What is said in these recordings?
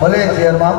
ભલે ચેરમાં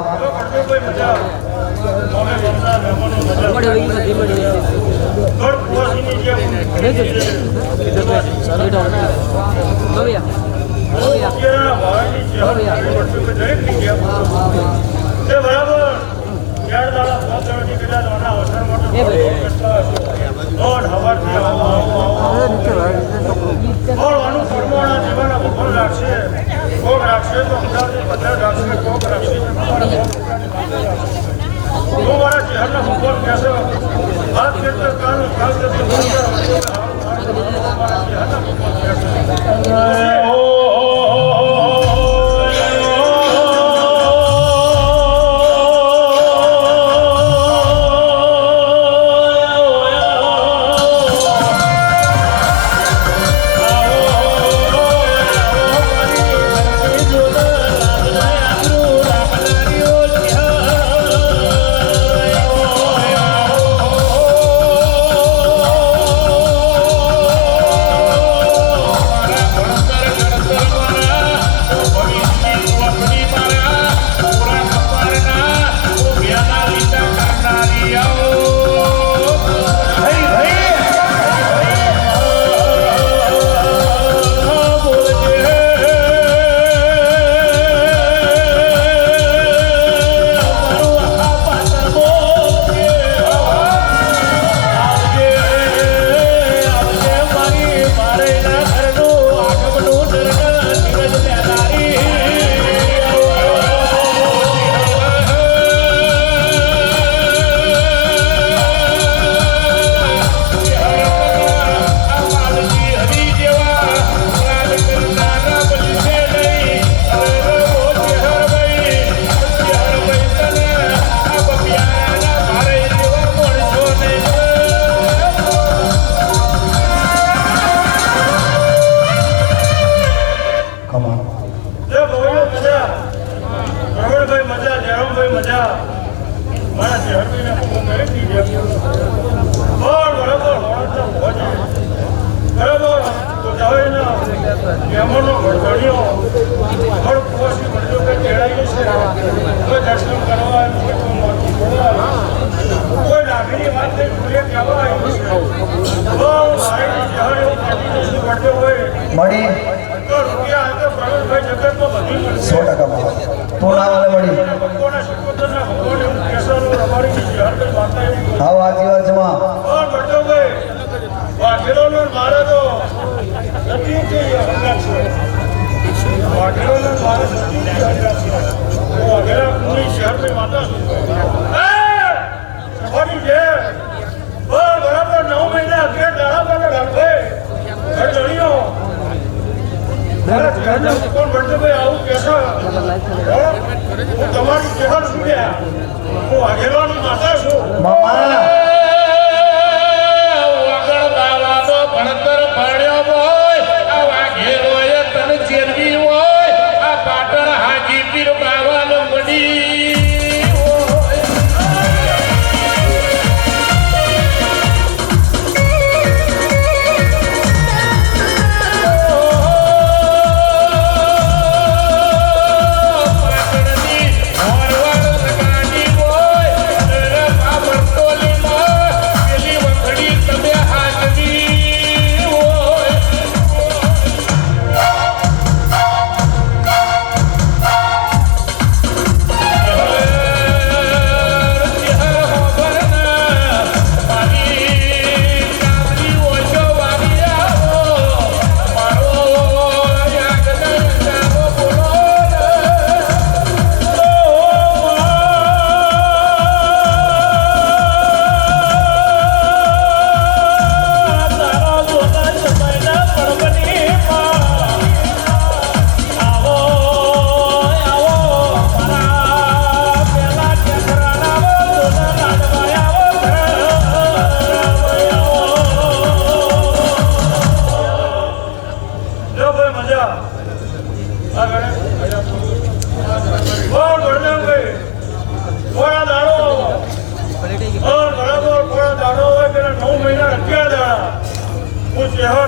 મળી 100% તો ના વાલે મળી હા વાજી વાજમાં મારે તો शहर में माता बराबर 9 महीने अकेले डाला पर कौन बढ़ते भाई आऊ कैसा तुम्हारी शहर सुनिया वो अकेला माता शो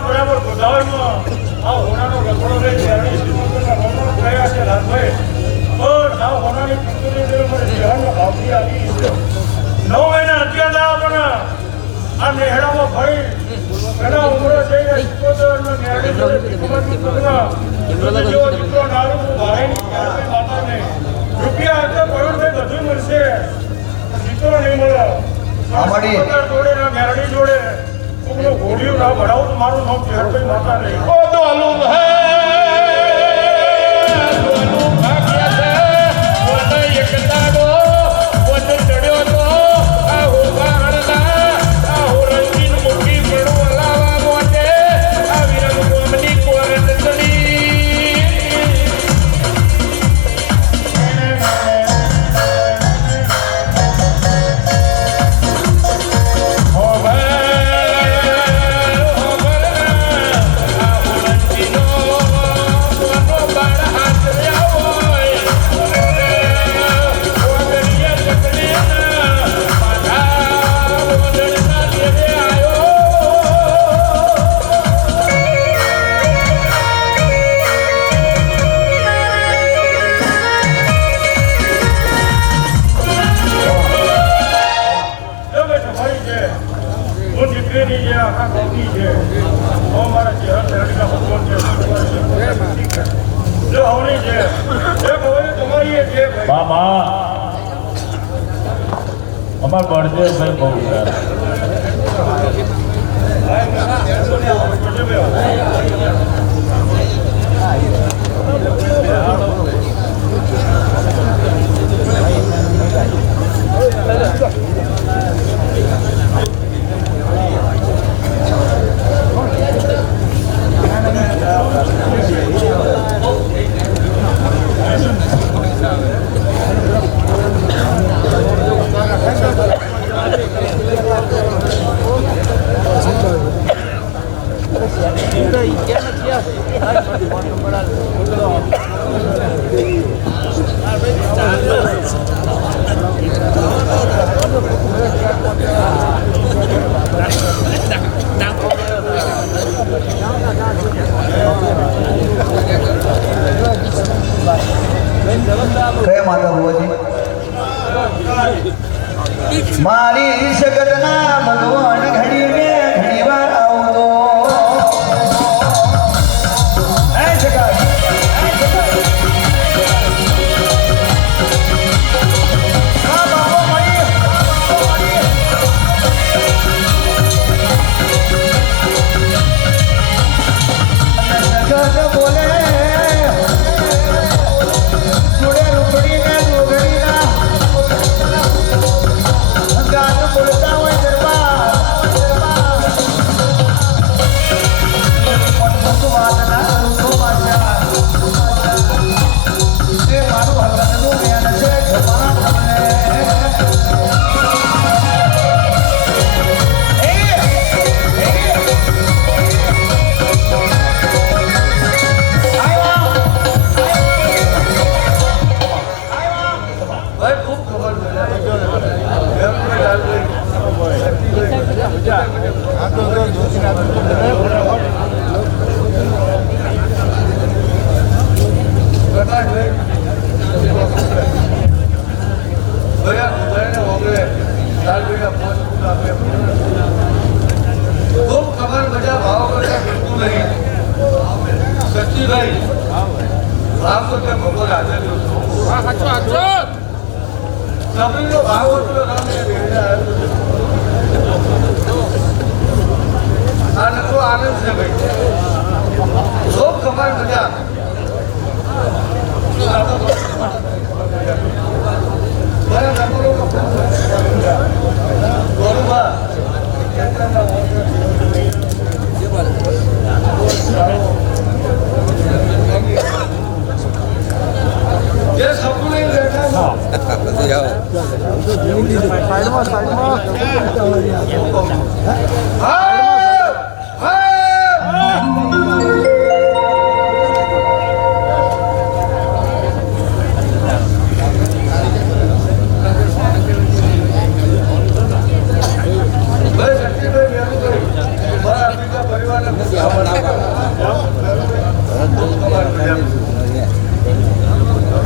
બરાબર ગોદાવરીમાં આ હોનાનો રખડો રહે છે, 40 કિલોમીટરના રખડો થયા છે લાલભાઈ, પણ આ હોના માતાની પિતૃની દેવ મને ધ્યાન ભાવથી આવી છે 9 મહિના અત્યારે પણ આ નેહડામાં ભાઈ ઘણા ઉમરો જઈને 77 નો નેહડી જોડે જેવો દીકરો નારું ભાઈની ક્યારે માતાને રૂપિયા એટલે પરોણભાઈ બધું મળશે દીકરો નહીં મળે જોડે ના નેહડી જોડે કોકનું ઘોડિયું ના ભરાવું તો મારું નામ ચેહરભાઈ માતા નહીં ઓ દોલું હે અમાર બળદેવ ભાઈ બહુ કયા માતા ભુવાજી મારી જગતના ભગવાન ઘડી ને ઘણી વાર આવતો બોલે આનંદ છે ભાઈ ખૂબ ખબર મજા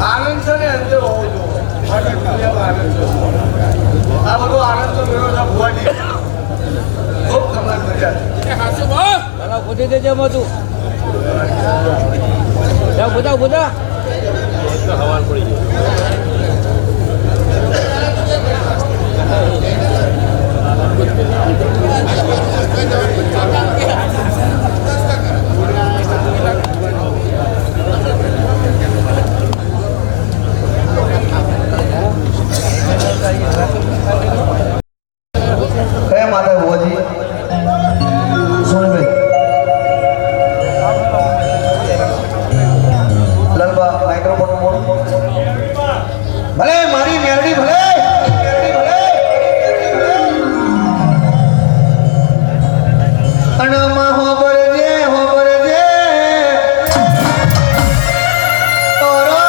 આનંદ છે ને અંદર હોવો જોઈએ. તો મેળો છે ભુવાજી. ખૂબ કમાલ મજા. પૂછી દેજે તું જાઓ બધા બધા હવાલ પડી ગયો કયા માતા ભુવાજી? સોનભાઈ લાલબા માઇક્રોફોન બોલ. ભલે મારી મેરડી ભલે અણમાં હોબરજે હોબરજે ઓરો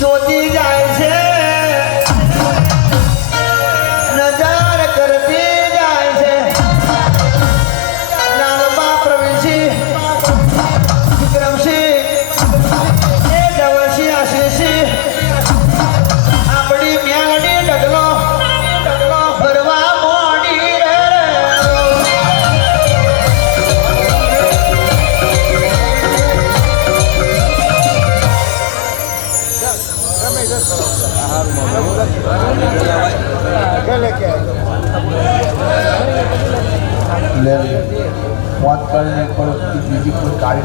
જોતી જાય છે નજાર કરતી જાય છે લાલબા પ્રવીણસિંહ વિક્રમસિંહ એ જવસિંહ આશીષસિંહ આપણી મ્યાલડી ડગલો ભરવા મોડી રે લે વાત કરીને પણ બીજી કોઈ કાઢી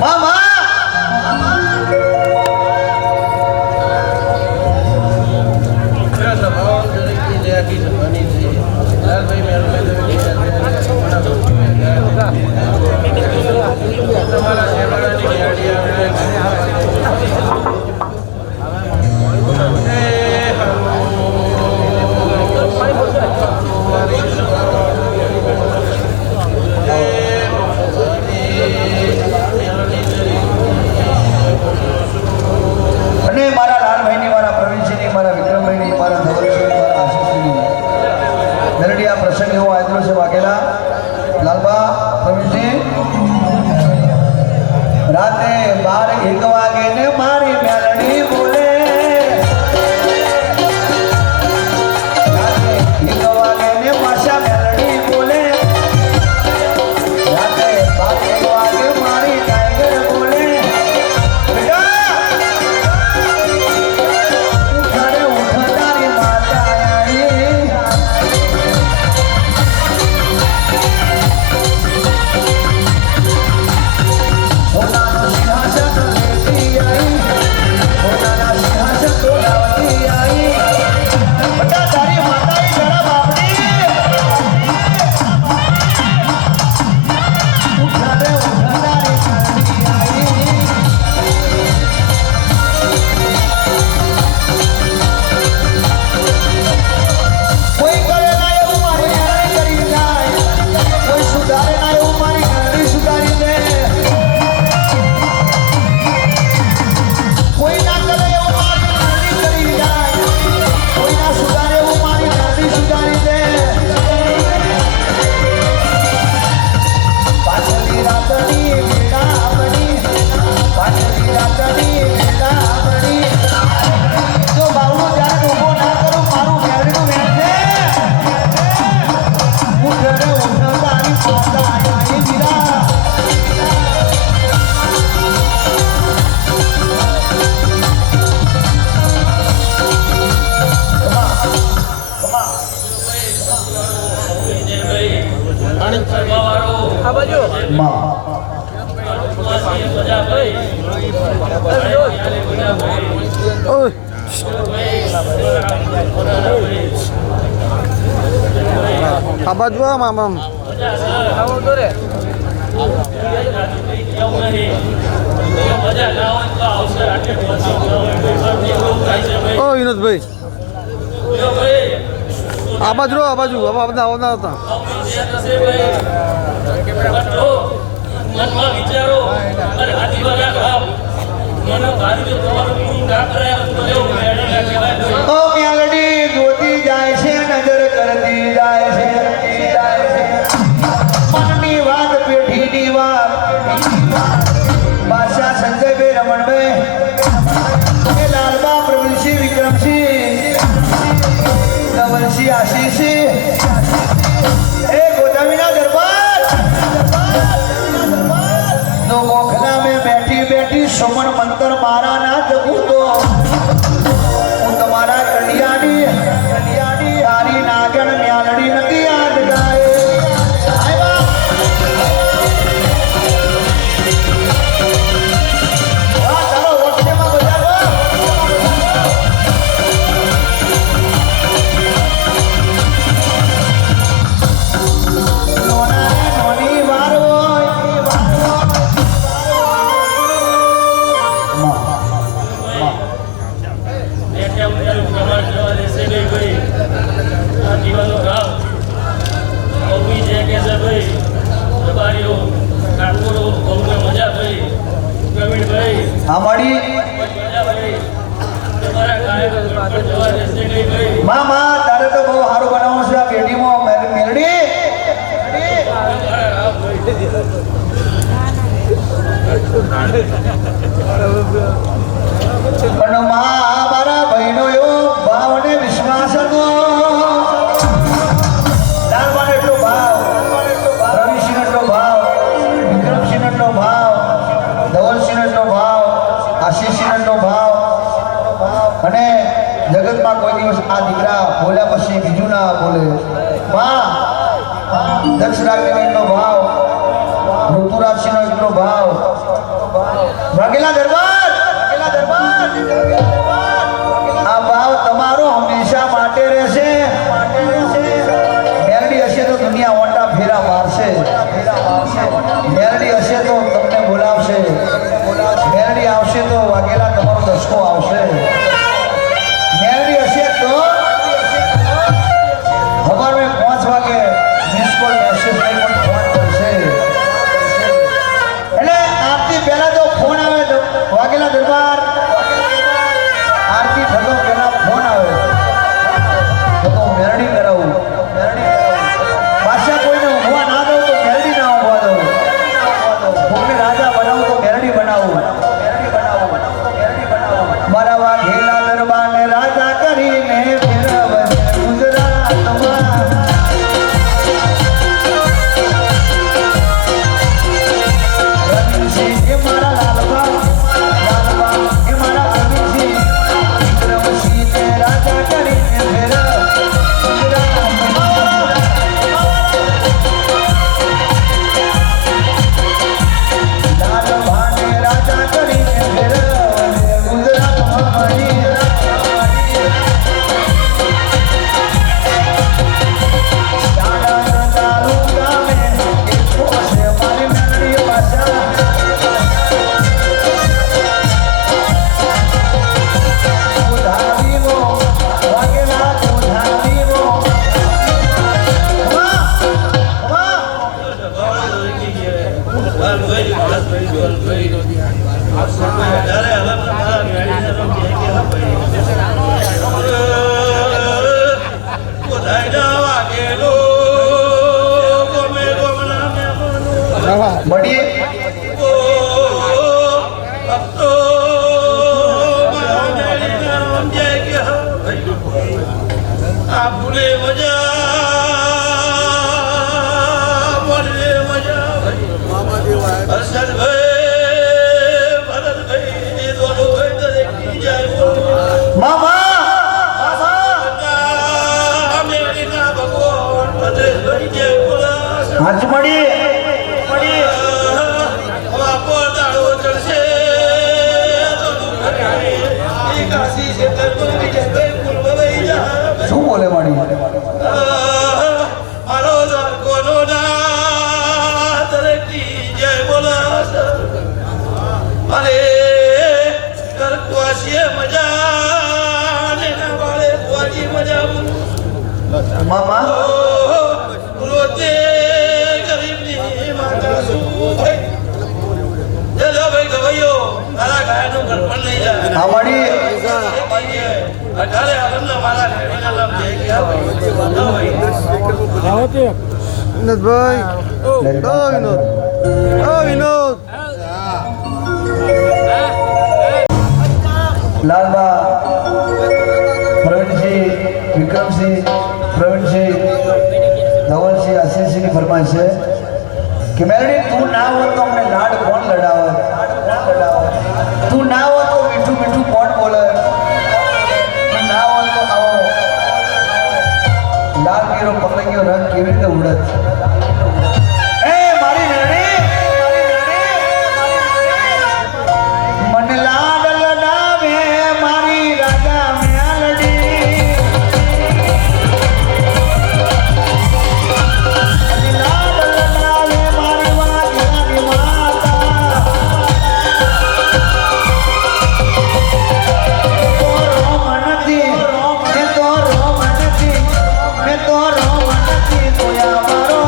મામા અને મારા લાલભાઈની મારા પ્રવીણસિંહની મારા વિક્રમભાઈની મારા ધવલસિંહની મારા આશીષસિંહની મેરડી આ પ્રસંગ એવો આજનો છે વાઘેલા લાલબા પ્રવીણસિંહ રાતે 12-1 વાગે ને મારી મેલડી બોલે રાતે 1 વાગે ને પાછા મેલડી બોલે રાતે 12-1 વાગે મારી ટાઈગર બોલે આ બાજુ આમ આમ આમ ઓ વિનોદભાઈ આ બાજુ આ બાજુ આવતા આવતા મનમાં વિચારો અને આદિવાના ભાવ મને ભારતીય તમારું પૂરું ના કરાય તો એવું મેળવી કહેવાય. ઓ મ્યાલડી જોતી જાય છે નજર કરતી જાય છે મનની વાત પેઢીની વાત બાદશાહ સંજયભાઈ રમણભાઈ એ લાલબા પ્રવીણસિંહ વિક્રમસિંહ નવલસિંહ આશીષસિંહ એ ગોદાવીના દરબાર નો મોખલા में बैठी बैठी सुमन मंत्र मारा ना जगू तो હું તમારા કડિયાની હારી નાગણ મ્યાલડી નકી યાદ ગાય અમારી મામા તારે તો બહુ સારું બનાવવું છે આ પેઢીમાં મેલડી પણ મારા બહેનો એવો ભાવ અને વિશ્વાસ હતો લાલબાનો એટલો ભાવ રવિસિંહ એટલો ભાવ વિક્રમસિંહ એટલો ભાવ ધવલસિંહ એટલો ભાવ આશીષ નો ભાવ અને જગતમાં કોઈ દિવસ આ દીકરા બોલ્યા પછી બીજું ના બોલે માં દક્ષ રાગની નો ભાવ ઋતુરાજસિંહ નો એટલો ભાવ વાઘેલા દરબાર આ ભાવ તમારો હંમેશા માટે રહેશે મેલડી હશે તો દુનિયા ઓટા ફેરા મારશે મેલડી હશે તો તમને બોલાવશે મેલડી આવશે તો વાઘેલા તમારો દસકો આવશે મેલડી હશે તો સવારે 5 વાગે મિસ કોલ મેસેજ નહીં પણ ફોન કરશે એટલે આરતી પહેલા તો ફોન આવે તો વાઘેલા દરબાર આરતી થતો પહેલા ફોન આવે તો મેલડી કરાવું પાછા કોઈને ઊંઘવા ના દઉં તો મેલડી ના ઊંઘવા દઉં કોઈને રાજા બનાવું તો મેલડી બનાવું મારા વાઘેલા દરબારને રાજા કરીને ફેરવશે ગુજરાતમાં રવિસિંહ એ મારા લાલબા એ મારા રવિસિંહ વિક્રમસિંહને રાજા કરીને ફેરવશે ગુજરાતમાં લાલબાને રાજા કરીને ફેરવશે ગુજરાતમાં મળીએ હાથ મળીએ ચડશે કાશી ક્ષેત્રમાં વિજયભાઈ કુલભાઈ જા શું બોલે માડી મારો કોનો ના તરકી જય બોલા અરે કરકવાસીએ મજા ને ના વાળે કોજી મજા મામા રોતે ગરીબની માતા શું ભાઈ જજો ભાઈ ગવાયો મારા ગાયનું ઘર પણ નહીં જાય આ માડી અઢારે આગળના મારા ઘરેના લાભ જય ગયા ભાઈ વિનોદભાઈ વિનોદ લાલબા પ્રવીણસિંહ વિક્રમસિંહ પ્રવીણસિંહ ધવલસિંહ આશીષસિંહની ફરમાઈશ છે કે મેલડી તું ના હોત તો અમને લાડ કોણ લડાવત તું ના હોત તો મીઠું મીઠું કોણ બોલે તું ના હોત તો આવો લાલ પીરો પતંગિયો રંગ કેવી રીતે ઉડત એ મારી મેલડી મને લાડ લડાવે મારી રાજા મેલડી લાડ લડાવે મારી વાઘરાની માતા તો રોમ નથી મેં તો રોમ નથી જોયા મારો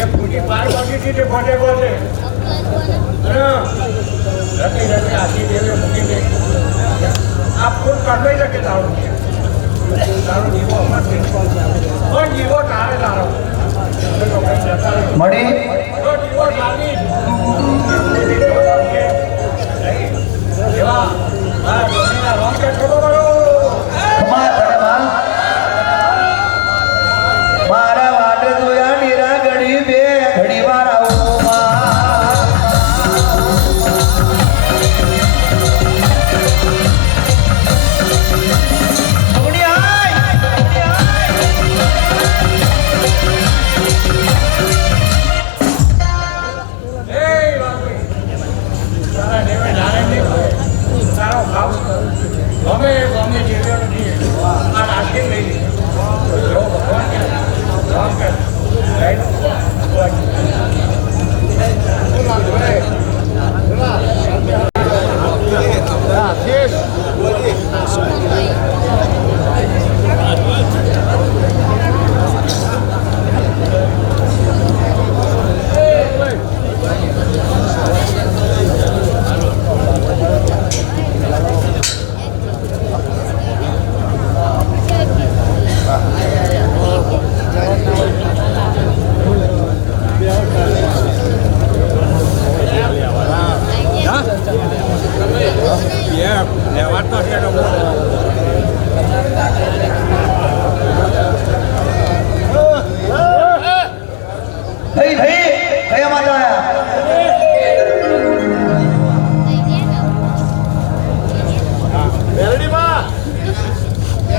જે ફૂટી પાર બાકી હતી તે ફોટે બોલે રતી રતી આખી દેવે મૂકી દે આ ફૂટ કાઢવાઈ શકે તારું જીવો પણ જીવો તારે તારો મળી જીવો તારી એવા મારા ધોનીના રોંગ કે છોડો કરો ખમા તને માં મારા વાટ જોયા નીરા ઘડી બે ઘડી વાર આવું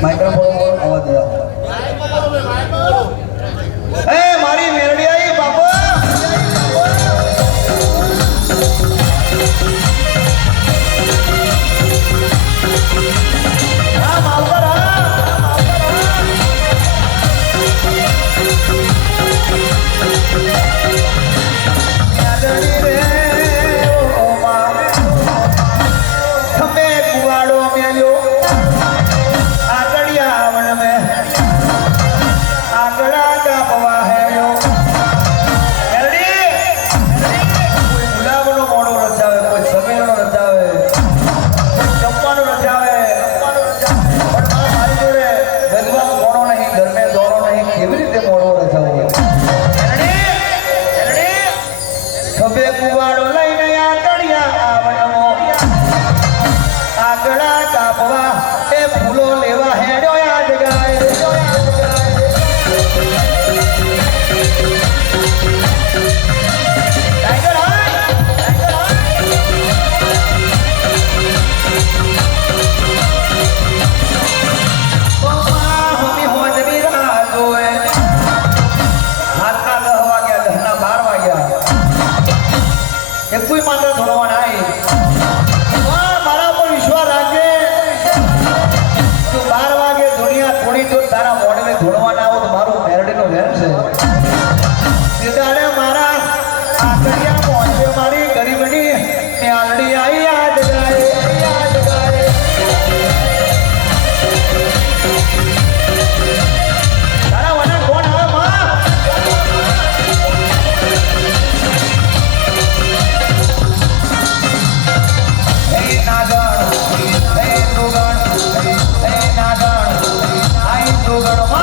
માઇક્રોફોન અવાજ દે એ મારી મેરડી આવી બાપા હા માવતર કોઈ માત્ર ધોળવા નહીં મારા પર વિશ્વાસ રાખજે તું 12 વાગે દુનિયા થોડી તો તારા મોઢે ધોળવા ના આવો તો મારું મેરડીનો વેર છે સીધાને મારા આકડિયા મોઢે મારી ગરીબની મ્યાલડી આવી યાદ ગાય તારા વના કોણ આવે માં Hey, Nagan, I do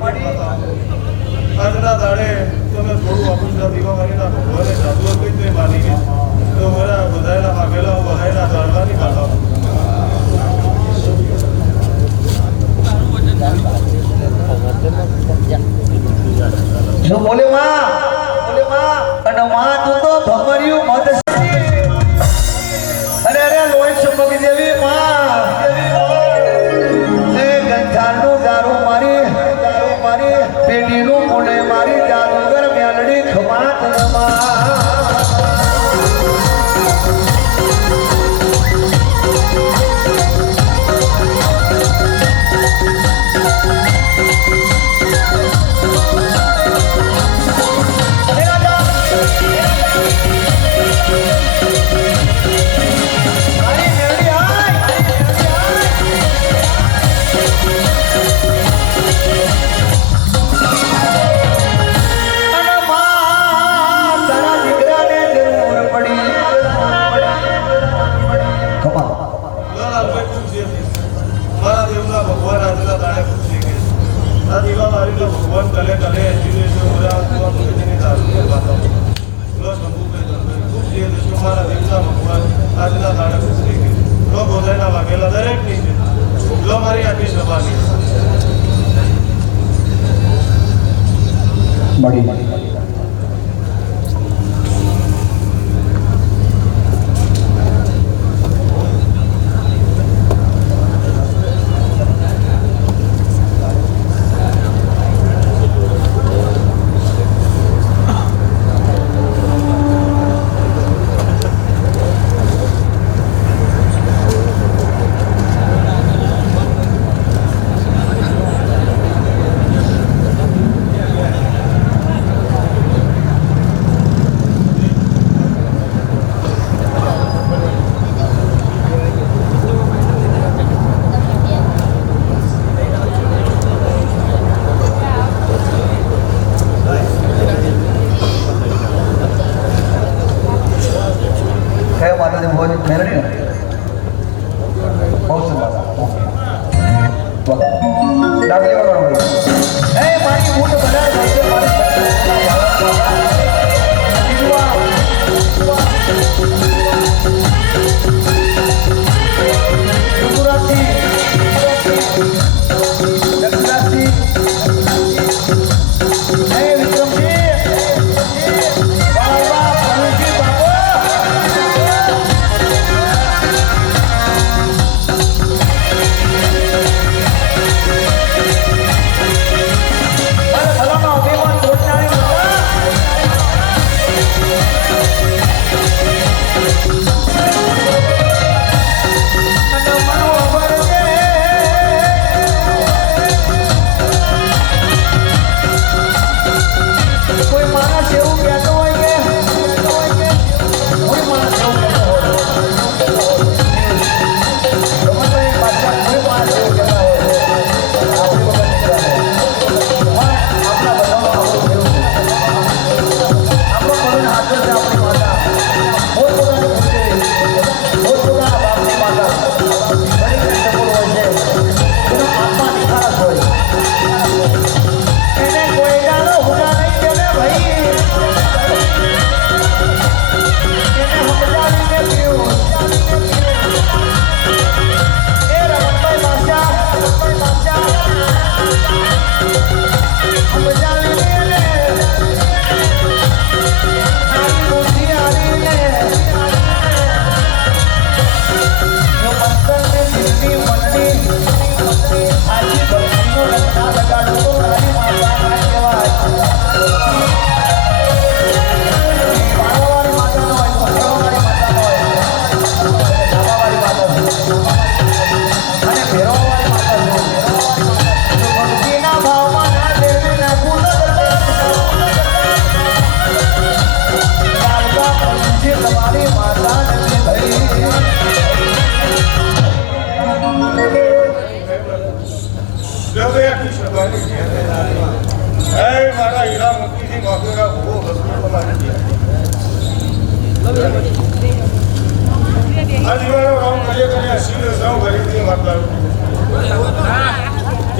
આજના દાડે તમે થોડું આપણું દીવાવાળીના ભગવાને જાદુ કઈ તે માની ગઈ તો મારા બધાના માગેલા બધાના જાણવાની માનવા જો બોલે માં અને માં તું તો ભમર્યું મત અરે અરે લોહી ચંપકી દેવી માં એ ગંજાનું દારૂ મારી પેઢીનું મુને મારી જાદુગર મેલડી ખમાત ભગવાન કલે કલે જીવે છે ઓરા ભગવાન જેની દારૂ વાતો લો શંભુ કે ખૂબ જે દેશો મારા દેવતા ભગવાન આજના દાડે ખુશ થઈ ગઈ લો બોધાયના વાગેલા દરેક ની છે લો મારી આખી સભાની મળી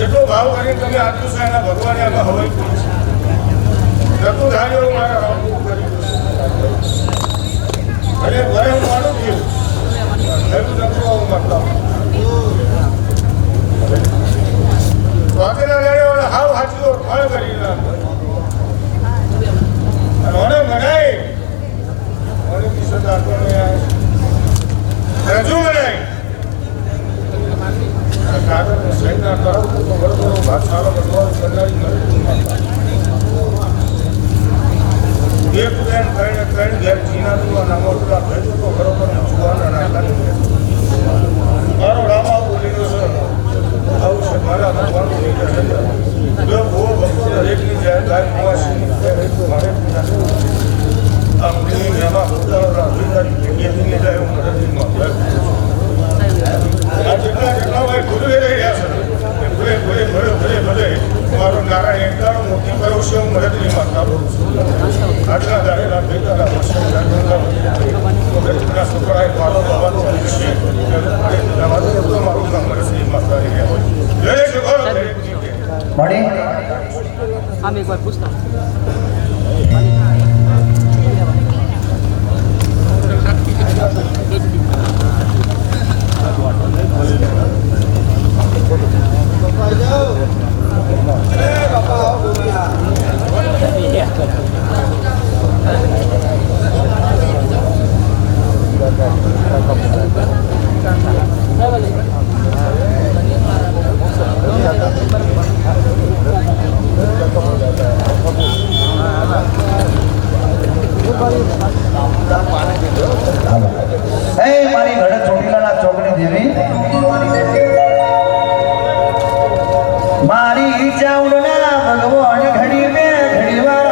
જેટલો ભાવ કરીને તમે આપ્યું છે એના ભગવાને આમાં હવાઈ પૂરી છે નતું થાય એવું મારે રામવું કર્યું અને વરે હું માનું છું નતું નતું આવું મતલબ વાંકેલા લેવાળા હાવ હાચીઓ ફળ કરી નાખે અને મને મનાય મને કિશન રાખવાને રજૂ મનાય કાગળને સૈન્ય કરાવતું તો બરોબર ભાત સારો બધો બનાવી એક બેન કઈને ઘેર ચીના નામો ભેજો તો બરોબર જોવાના રાખતા મારો રામા બોલીનો છે આવું છે મારા ભગવાનનું નહીં જો બહુ ભક્તો દરેકની જાય ગાય મોવાશીની મારે આ મુનિ એમાં પોતાના અધિકારી જગ્યાથી જાય હું મદદમાં આ જેટલા ભાઈ ગુરુએ રહ્યા છે ભલે ભલે ભલે ભલે ભલે મારો નારાયણ એકદાનો મોટી કર્યો છે હું મદદની માગતા બોલું છું આટલા દાડેલા ભેગા વર્ષના છોકરાએ મારો બાબાનો છે મારું કામ મદદની માગતા રહ્યા હોય દરેક ઘર દરેકની મળી આમ એક વાર પૂછતા મારી ઘડે ચોટીલાના ચોકડી દેવી મારી ચાવડના ભગવાન ઘડી મેં ઘડી વાર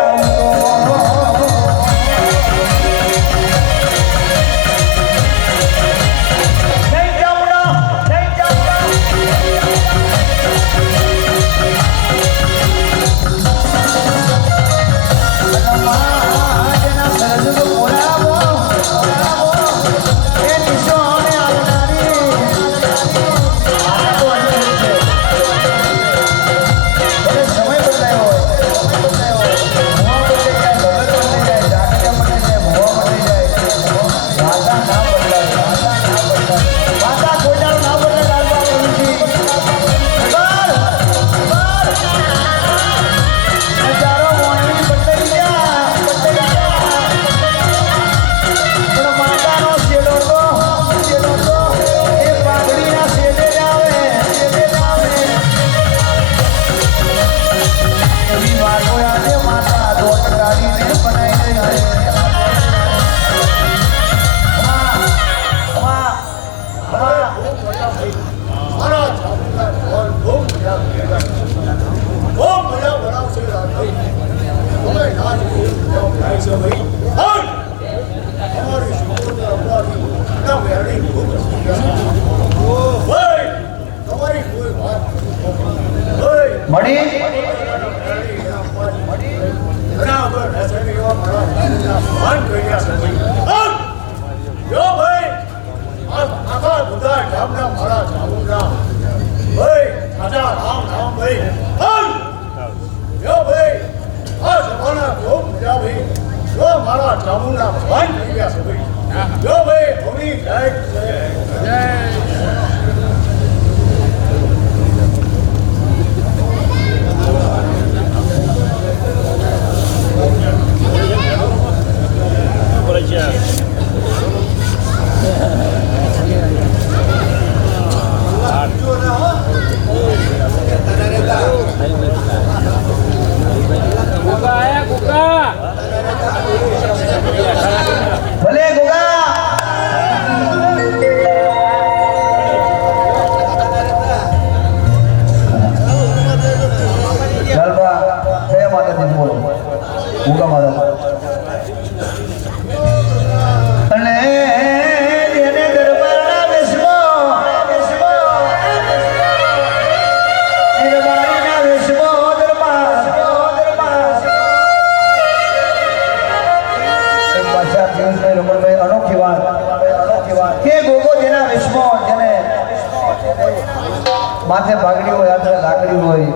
માથે પાઘડીઓ યાત્રા લાકડી હોય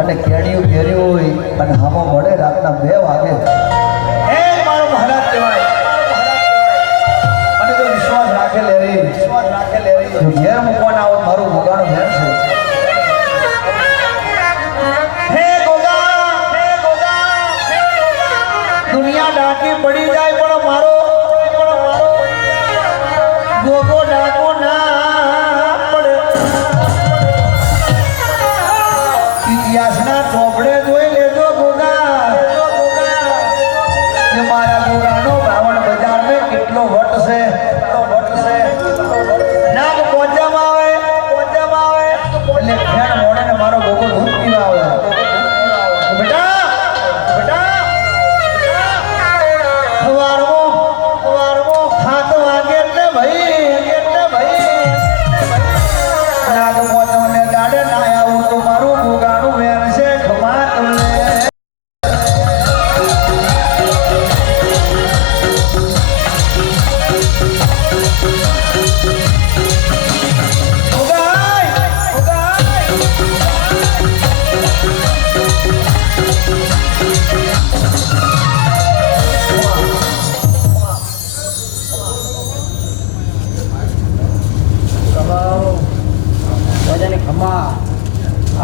અને કેડિયું પહેર્યું હોય અને હામો મળે રાતના 2 વાગે હે મારો મહારાજ કહેવાય અને તો વિશ્વાસ રાખે લેરી જો ઘેર મૂકવાના આવો મારું ભોગાનું ઘેર છે હે ગોગા દુનિયા ડાકી પડી જાય પણ મારો ગોગો ડાકો ના પડે ઇતિહાસના ચોપડે જોઈ લેજો ગોગા કે મારા ગોગાનો બાવણ બજાર મેં કેટલો વટ છે નાગ પોજામાં આવે એટલે ફેણ મોડે ને મારો ગોગો દૂધ પીવા આવે બેટા સવારમો 7 વાગે એટલે ભાઈ નાગ પોજાને દાડે ના આવું તો મારું ગોગાનું વેર છે ખમા તમને બધાને ખમા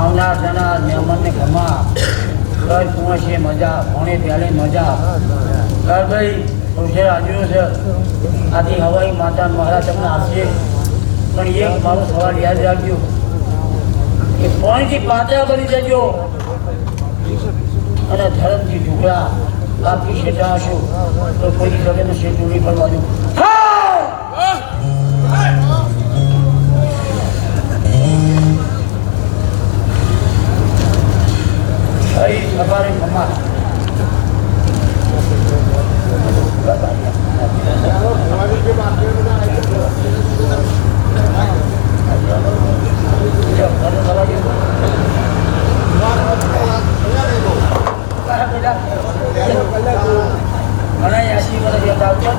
આવનાર જનાર મહેમાનને ખમા ઘર પહોંચે મજા ભણે ત્યારે મજા ઘર ભાઈ અવસર આવ્યો છે આથી હવાઈ માતા મહારાજ તમને આપશે પણ એક મારો સવાલ યાદ રાખજો કે પાણીથી પાતળા બની જજો અને ધર્મથી ઢુકડા બાપથી શેઠા હશો તો કોઈ જગ્યાને શેઠું નહીં પડવાનું સવારે ખમા ઘણા 80 વર્ષ યાદ આવતો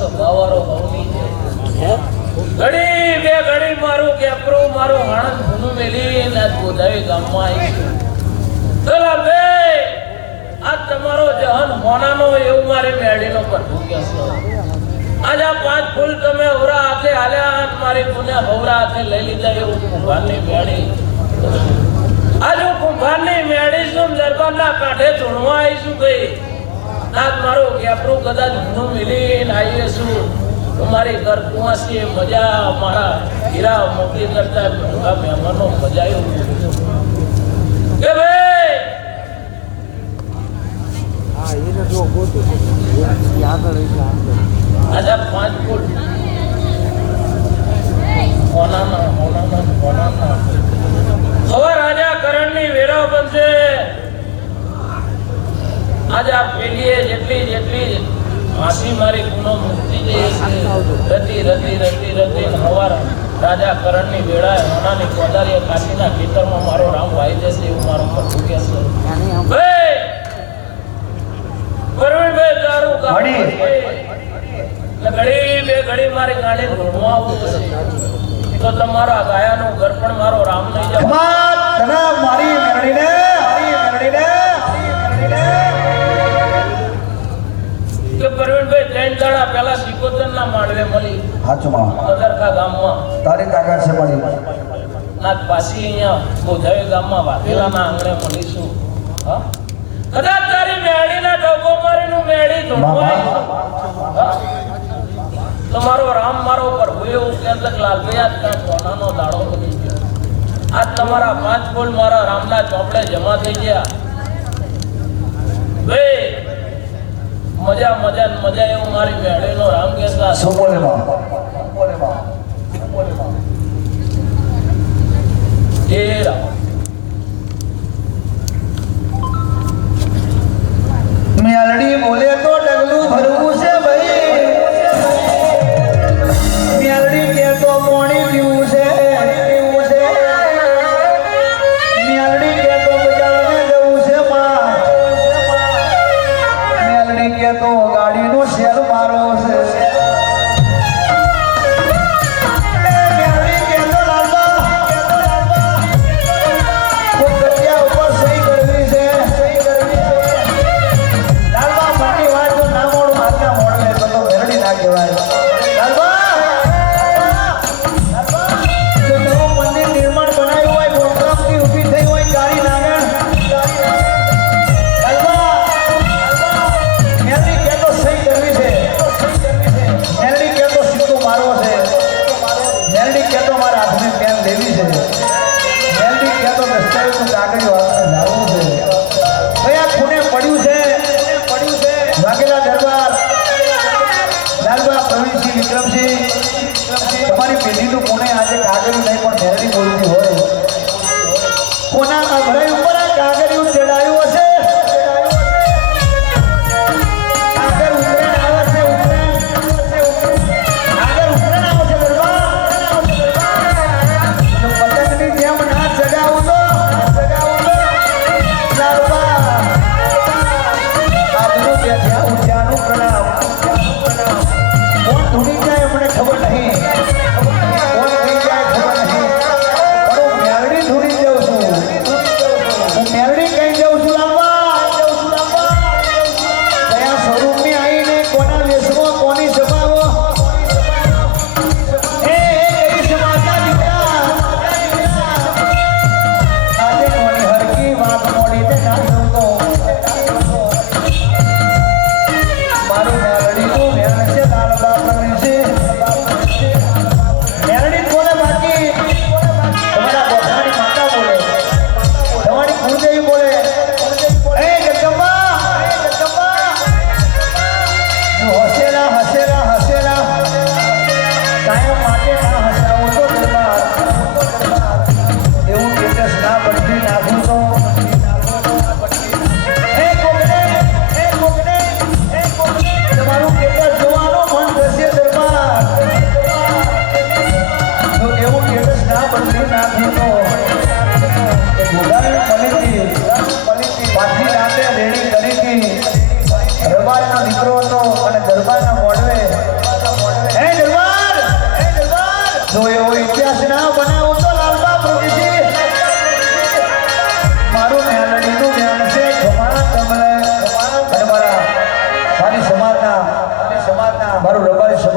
સ્વભાવવાળો ભવની છે ઘડી બે ઘડી મારું કેપરું મારું હાણંદ ભૂનું મેલી ને ગોધાવી ગામમાં આવી ચલા બે આ તમારો જહન હોનાનો એવું મારી મેળીનો પર ભૂક્યો છે આજ આ 5 ફૂલ તમે હોરા હાથે હાલ્યા મારી પુણ્ય હોરા હાથે લઈ લીધા એવું કુંભારની મેળી આજ હું કુંભારની મેળી છું દરબારના કાંઠે ધૂણવા આવીશું ગઈ આજ મારો કેપરું કદાચ ભૂનું મિલીને આવીએ છું તમારી ઘર કુંવાસી મજા મારા હીરા મોટી કરતા બધા મહેમાનો મજા એવું કે ભાઈ આજે 5 ફૂટ હોનાના હવે રાજા કરણની વેરા બનશે આજે આ પેઢીએ જેટલી હાસી મારી ગુનો મુક્તિ રતી હવાર રાજા કરણની વેળાએ હોનાની કોદારીએ કાશીના ખેતરમાં મારો રામ વાઈ જશે એવું મારો પર ભૂકે છે ભાઈ પરવીનભાઈ તારું કામ ઘડી બે ઘડી મારી ગાડી ઘોડવા આવું છે તો તમારા ગાયાનું ઘર પણ મારો રામ નહીં જાય મારી મેરડીને કે પરવીનભાઈ 3 દાડા પહેલા સિકોતરના માંડવે મળી હાચમાં કદરખા ગામમાં તારી તાકાત છે મળી નાથ પાછી અહીંયા ગોધાવી ગામમાં વાઘેલાના આંગણે મળીશું હા કદાચ તારી મેળીના ડોકો મારીનું મેળી ધોળવાય તમારો રામ મારો પ્રભુ એવું કહેતા લાલભાઈ આજ ત્યાં સોનાનો દાડો બની ગયો આજ તમારા 5 ફૂલ મારા રામના ચોપડે જમા થઈ ગયા ભાઈ મજા એવું મારી મેળીનો રામ કહેતા શું બોલે માં હે રામ મેલડી બોલે તો ડગલું ભરવું છે ભાઈ મેલડી કે તો પાણી પીવું છે મેલડી કે તો બજારને જવું છે માં મેલડી કે તો ગાડીનો શેર મારો છે મેલડી કે તો લાલબા કોઈ જગ્યા ઉપર સહી કરવી છે લાલબા મારી વાત જો ના મોડું હાથના મોડવે તો મેરડી ના કહેવાય લાલબા જો નવું મંદિર નિર્માણ બનાવ્યું હોય પ્રોગ્રામથી ઊભી થઈ હોય ગાડી નાગણ લાલબા મેરડી કે તો સહી કરવી છે મેરડી કે તો સિક્કો મારવો છે મેરડી કે તો મારા હાથની પેન લેવી છે મેરડી કે તો દસ્તાવેજનું કાગળિયું હાથમાં લાવવું છે કયા ખૂણે પડ્યું છે વાઘેલા દરબાર લાલબા પ્રવીણસિંહ વિક્રમસિંહ તમારી પેઢીનું કોને આજે કાગળિયું નહીં પણ મેરડી બોલતી હોય કોના અભરાઈ ઉપર આ કાગળિયું ચડાયું હશે આગળ ઉતરેણ આવે છે આગળ ઉતરેણ આવે છે દરબાર તો પતંગની જેમ ના ચગાવું તો લાલબા આજનું બેઠ્યા ઊંચાનું પ્રણામ કોણ ધૂણી જાય અમને ખબર નહીં કોણ થઈ જાય ખબર નહીં પણ હું મેરડી ધૂણી જાઉં છું હું મેરડી કઈ જાઉં છું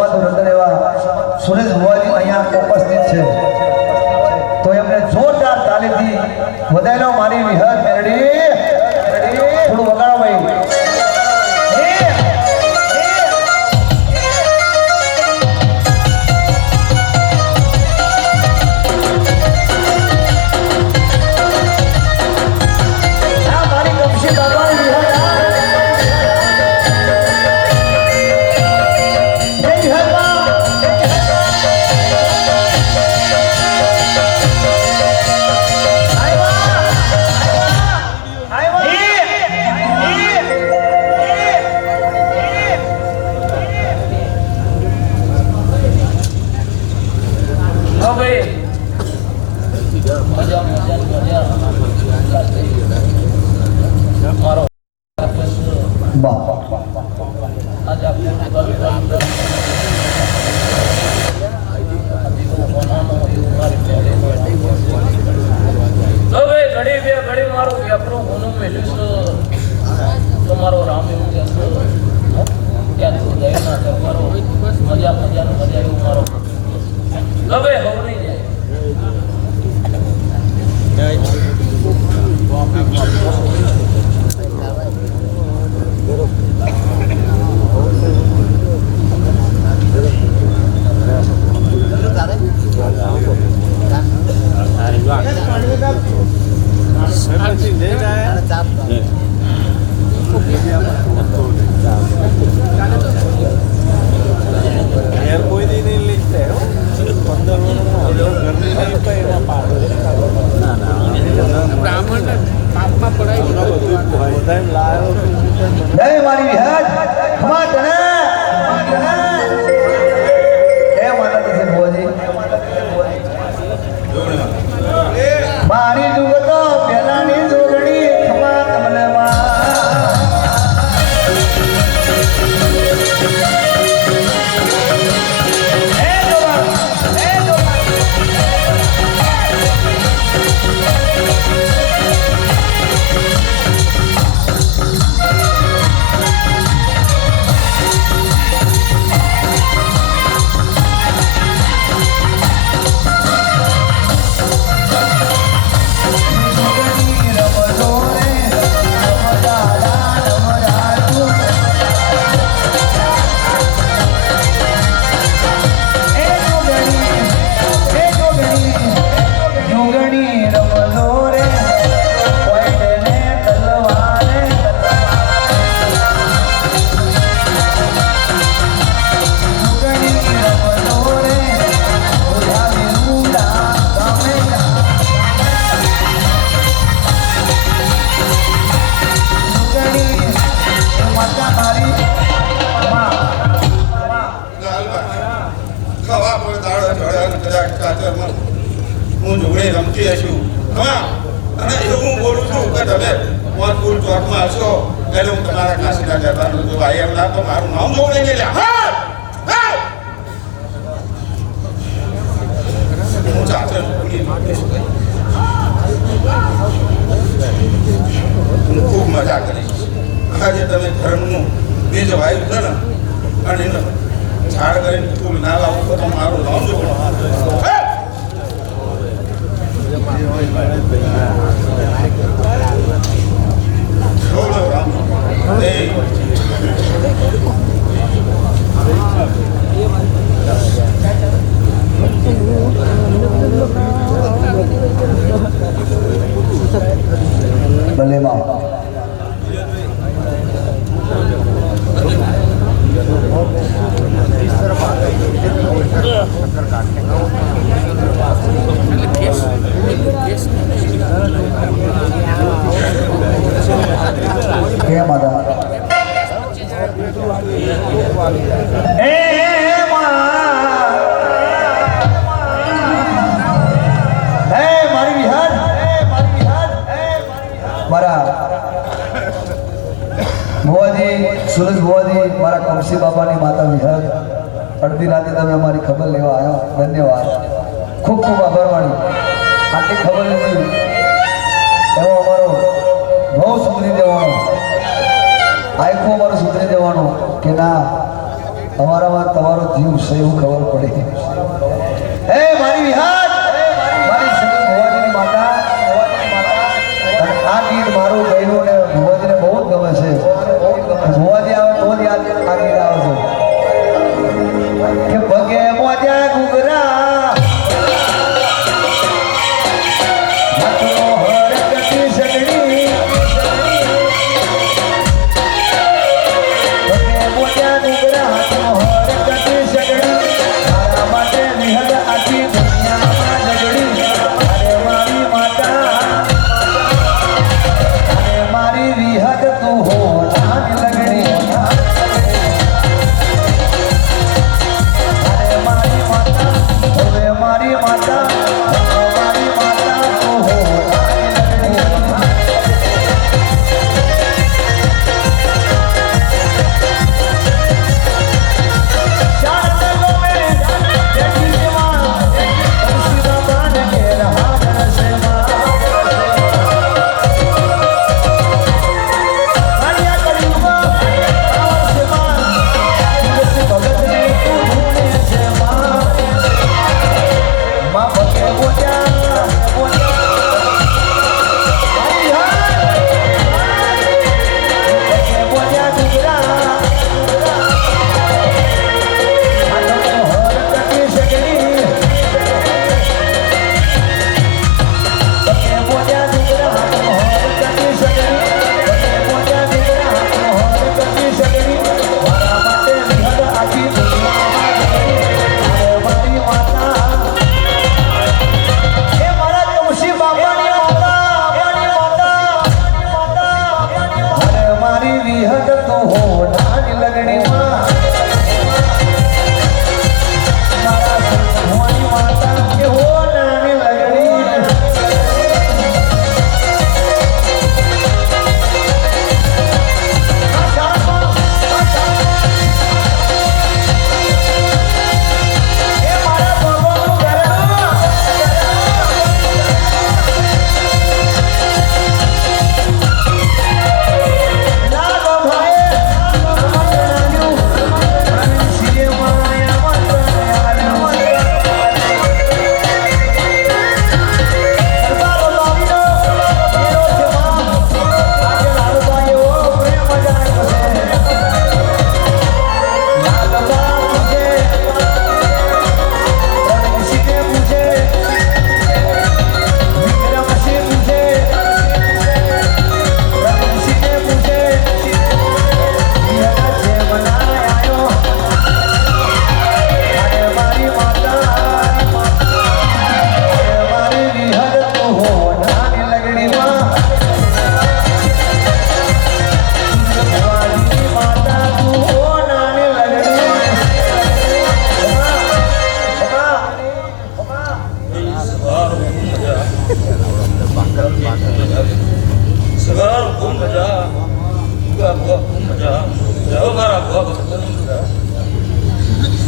સમાજનું રતન એવા સુરેશ ભુવાજી અહીંયા ઉપસ્થિત છે, તો એમને જોરદાર તાલીથી વધારેલો મારી વિહર મેરડી થોડું વગાડો ભાઈ. તમારો રામ એવું કહેશો ત્યાં તું દયા ના કરવાનો મજા એવું મારો હવે હવરી હું જોડે રમતી હશું. હા, અને એવું બોલું છું કે તમે મોતપુર ચોકમાં હશો એટલે હું તમારા કાશીના દરબારનો જો ભાઈ એમ ના તો મારું નામ જોડે નહીં લે. હા, હા, હું સાથે હું ખૂબ મજા કરીશ. આજે તમે ધર્મનું બીજ વાયુ છે ને અને એને છાડ કરીને ફૂલ ના લાવું તો મારું નામ જોડે. ભલે માં હે માતા સુરજ ભુવાજી મારા કમસી બાબાની માતા વિહર અડધી રાતે તમે અમારી ખબર લેવા આવ્યો. ધન્યવાદ, ખૂબ ખૂબ આભાર માણી. આટલી ખબર નથી એવો અમારો બહુ સુધરી દેવાનો, આખો અમારો સુધરી દેવાનો કે ના અમારામાં તમારો જીવ છે એવું ખબર પડે. હે મારી વિહાર, મારી સગી ભુવાજીની માતા, અને આ ગીત મારું ગયું ને ભુવાજીને બહુ જ ગમે છે. ભુવાજી આવે તો જ યાદ આ ગીત આવે છે કે ભગે મોજા ઘૂઘરા હાથનો હરકતી સગડી, ભગે મોજા ઘૂઘરા હાથનો હરકતી સગડી, મારા માટે વિહગ આખી દુનિયામાં ઝઘડી. અરે મારી માતા, અરે મારી વિહગ તું હો નાની લગડી. અરે મારી માતા, હવે મારી માતા, મારી માતા તું હો નાની લગડી.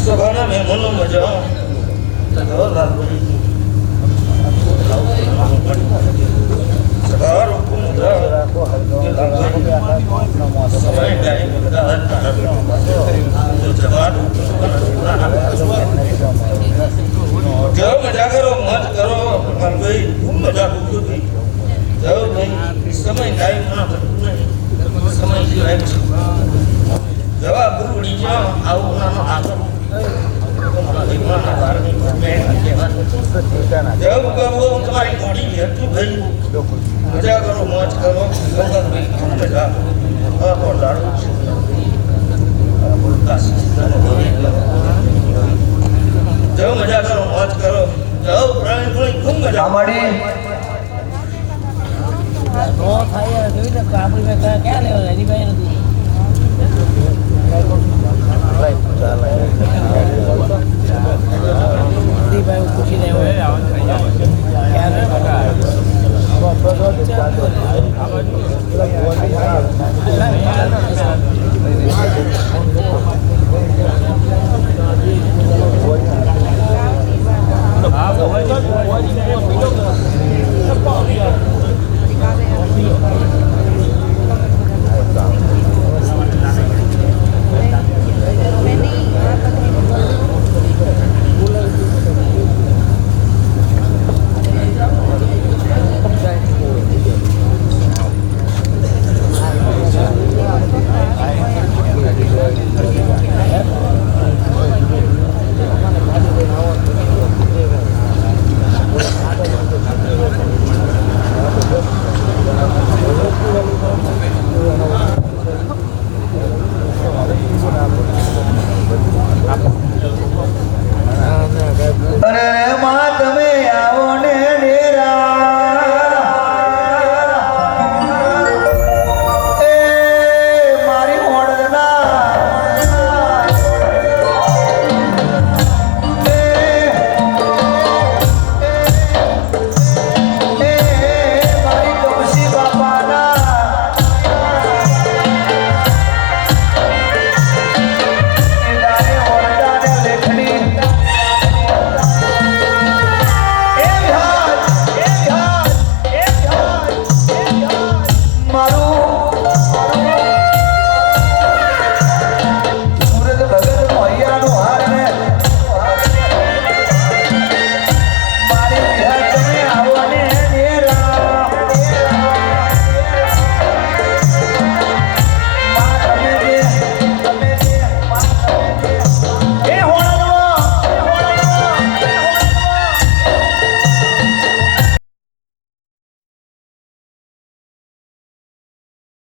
સભાના મહેમાનો મજા જાઓ મજા કરો મત કરો ભાઈ ખૂબ મજા ખૂબ જાઓ ભાઈ સમય ટાઈમ ના સમય સિવાય જવા ગુરુડી જાઓ આવું નાનો આગળ તમારી મોડી હતું ભાઈ મજા કરો મોજ કરો મજા